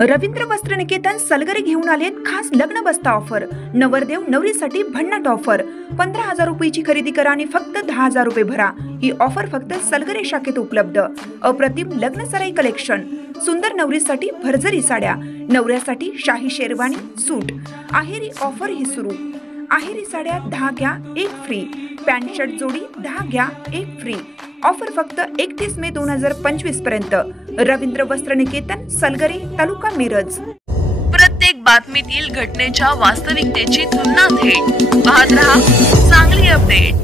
रवींद्र वस्त्र निकेतन सलगरे घेऊन आलेत खास लग्न बस्ता ऑफर। नवरदेव नवरीसाठी भन्नाट ऑफर। 15,000 रुपयाची खरेदी करा आणि फक्त 10,000 रुपये भरा। ही ऑफर फक्त सलगरे शाखेत उपलब्ध। अप्रतिम लग्न सराई कलेक्शन, सुंदर नवरीसाठी भरजरी साड्या, नवऱ्यासाठी शाही शेरवानी सूट। आहेरी ऑफर ही सुरू। आहेरी साड्या 10 घ्या 1 फ्री। पॅन्ट शर्ट जोडी 10 घ्या 1 फ्री। ऑफर फक्त 31 मे 2025 पर्यंत। रवींद्र वस्त्र निकेतन सलगरे, तालुका मिरज। प्रत्येक बातमीतील घटनेच्या वास्तविकतेची तुलना थेट पाहत रहा चांगली अपडेट।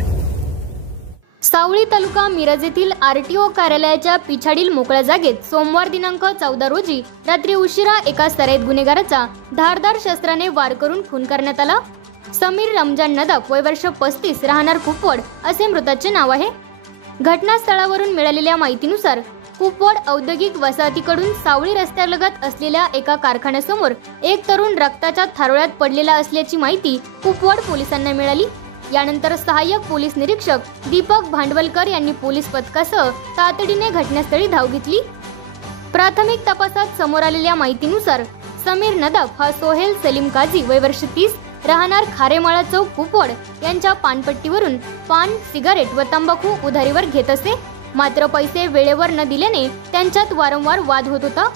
सावळी तालुका मिरज येथील आरटीओ कार्यालयाच्या पिछाडील मोकळ्या जागेत सोमवार दिनांक 14 रोजी रात्री उशिरा एका सराईत गुन्हेगाराचा धारदार शस्त्राने वार करून खून करण्यात आला। समीर रमजान नदफ, वय वर्ष 35, राहणार कुपवड असे मृताचे नाव आहे। घटनास्थळावरून मिळालेल्या माहितीनुसार कुपवड औद्योगिक वसाहतीकडून सावळी रस्त्यालगत असलेल्या एका कारखान्यासमोर एक तरुण रक्ताच्या थारोळ्यात पडलेला असल्याची माहिती कुपवड पोलिसांना मिळाली। यानंतर सहाय्यक पोलीस निरीक्षक दीपक भांडवलकर यांनी पोलीस पथकासह तातडीने घटनास्थळी धाव घेतली। प्राथमिक तपासात समोर आलेल्या माहितीनुसार समीर नदफ हा सोहेल सलीम काझी, वय वर्ष 30, राहणार खारेमाळा चौक कुपवड यांच्या पानपट्टीवरून पान, सिगारेट व तंबाखू उधारीवर घेत असे। मात्र पैसे वेळेवर न दिल्याने त्यांच्यात वारंवार वाद होत होता।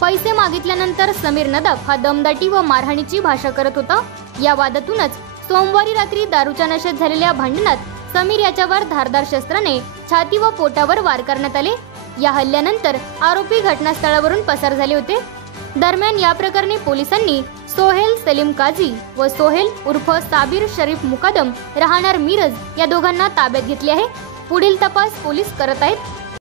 पैसे मागितल्यानंतर समीर नदफ हा दमदाटी व मारहाणीची भाषा करत होता। या वादातूनच सोमवारी रात्री दारूच्या नशेत झालेल्या भांडणात समीर याच्यावर धारदार शस्त्राने छाती व पोटावर वार करण्यात आले। या हल्ल्यानंतर आरोपी घटनास्थळावरून पसार झाले होते। दरम्यान या प्रकरणी पोलिसांनी सोहेल सलीम काझी व सोहेल उर्फ साबिर शरीफ मुकादम, राहणार मिरज या दोघांना ताब्यात घेतले आहे। पुढील तपास पोलीस करत आहेत।